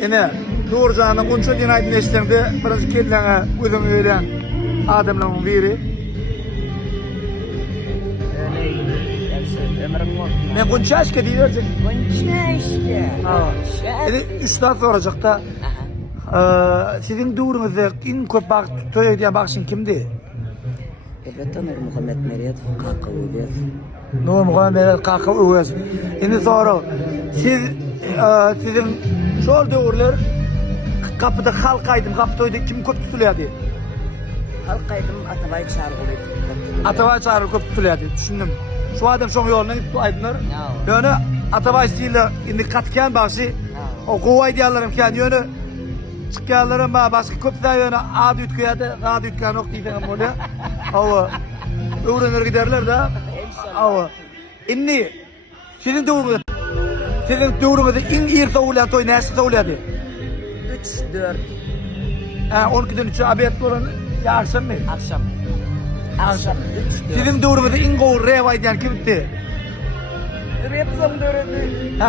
Ene Nurcan'ın onça din aydın eşlendi. Birinci kellene özüm öğren adamların biri. Ne konça aşkı diyecek? Konça işte. Ede üstad soracak da. Sizin durunuzda en köp bak toy diye bakışın kimdi? Elbette Nur Muhammed Meriyet Kakı Uyuz. Nur Muhammed Kakı Uyuz. Eni soru. Sizin şol döwürler kapıda halkaydım, kapı toyda kim köp tutuluyordu? Halkaydım Atabay Çargılı. Atabay Çargılı köp tutuluyordu. Düşündüm. Şu adam şoň ýoluna gidip aýdynlar. Ýöne Atabay stili indi katkan başı. O gowy diýerlerim kan ýöne çıkýanlarym ba başga köp ýöne ady ütkeýärdi, ady ütken ok diýdiňem bolýar. Awa öwrenler giderler da. Awa inni sizin döwrüňizde iň ýerse ulan toy näçe towlady? 3-4. 12'den 3'e abiyet bolan ýakşam mı? Akşam. Akşam 3-4. Sizin döwrüňizde iň gowy rew aýdýan kimdi? Repsam döredi.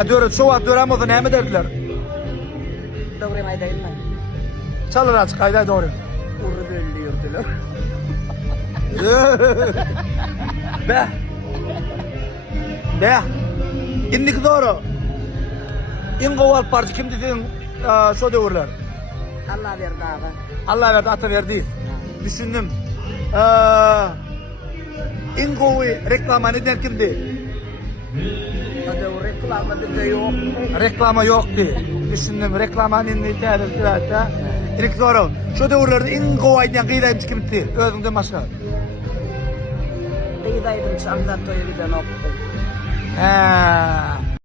Döret şu wagt döramyzy näme derdiler? Doğru maydayım ben. Çalır açık ayda doğru. Uru böldü yurdular. Be. İndik doğru. İn goval parça kim dedin şu döwürler. Allah verdi abi. Allah verdi, ata verdi. Düşündüm. İn gowy reklama neden kimdi? Doğru reklama da yok. Reklama yoktu. Düşündüm reklamanın ne derdi da. İlk doğru. Şu döwürlerde iň gowy aýdýan gyýdaýmyş kimdi? Özüňden başga. Gyýdaýdym çamda toýu giden okdy. Ha.